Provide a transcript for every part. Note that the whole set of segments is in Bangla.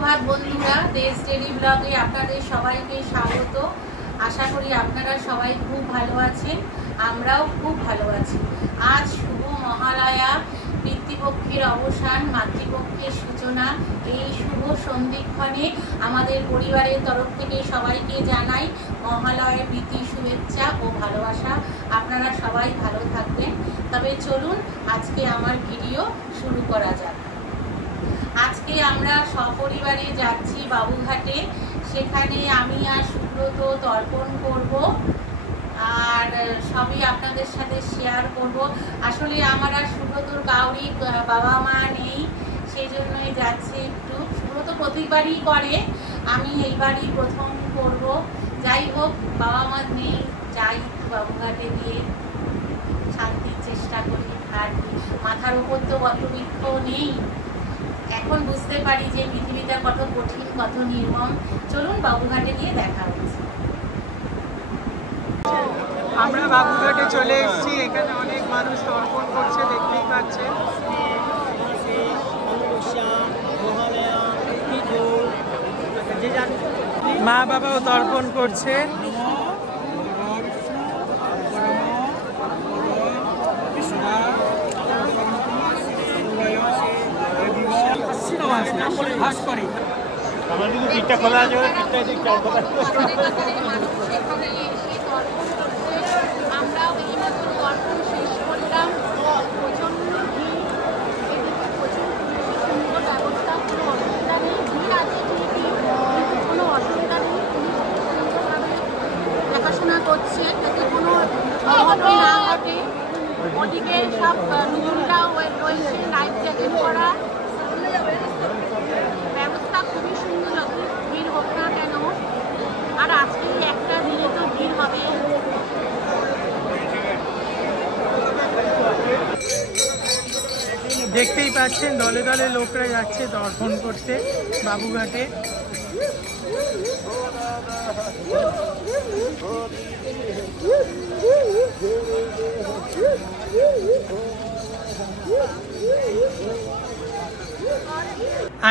সুপ্রভাত বন্ধুরা, দেশ ডেইলি ব্লগে আপনাদের সবাইকে স্বাগত। আশা করি আপনারা সবাই খুব ভালো আছেন, আমরাও খুব ভালো আছি। আজ শুভ মহালয়া, পিতৃপক্ষের অবসান, মাতৃপক্ষের সূচনা। এই শুভ সন্ধিক্ষণে আমাদের পরিবারের তরফ থেকে সবাইকে জানাই মহালয়ার প্রীতি, শুভেচ্ছা ও ভালোবাসা। আপনারা সবাই ভালো থাকবেন। তবে চলুন আজকে আমার ভিডিও শুরু করা যাক। আজকে আমরা সপরিবারে যাচ্ছি বাবুঘাটে। সেখানে আমি আর সুব্রত তর্পণ করব, আর সবই আপনাদের সাথে শেয়ার করব। আসলে আমার আর সুব্রতর কাউরি বাবা মা নেই, সেই জন্যই যাচ্ছি একটু। সুব্রত প্রতিবারই করে, আমি এইবারই প্রথম করব। যাই হোক, বাবা মা নেই, যাই বাবুঘাটে গিয়ে শান্তির চেষ্টা করি। আর মাথার উপর তো বটবৃক্ষ নেই, এখন বুঝতে পারি যে পৃথিবীটা কত কঠিন, কত নির্মম। চলুন বাবুঘাটে গিয়ে দেখা হচ্ছে। আমরা বাবুঘাটে চলে এসেছি। এখানে অনেক মানুষ তর্পণ করছে, দেখতেই পাচ্ছে। মা বাবাও তর্পণ করছে। আমরাও এইমাত্র তর্পণ শেষ করলাম। প্রচন্ড ভিড়, প্রচুর সুন্দর ব্যবস্থা, কোনো অসুবিধা নেই। ভিড় আছে ঠিকই, কিন্তু কোনো অসুবিধা নেই। সুন্দরভাবে দেখাশোনা করছে যাতে কোনো অঘটন না ঘটে। ওদিকে সব নতুনটাও রয়েছে, লাইফ জ্যাকেট করা ব্যবস্থা খুবই সুন্দর। যত ভিড় হোক না কেন, আর আজকে একটা দিনে তো ভিড় হবে। দেখতেই পাচ্ছেন দলে দলে লোকরা যাচ্ছে দর্শন করতে বাবুঘাটে।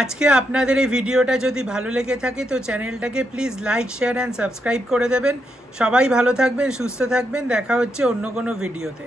আজকে আপনাদের এই ভিডিওটা যদি ভালো লেগে থাকে তো চ্যানেলটাকে please like, share and subscribe করে দেবেন। সবাই ভালো থাকবেন, সুস্থ থাকবেন। দেখা হচ্ছে অন্য কোনো ভিডিওতে।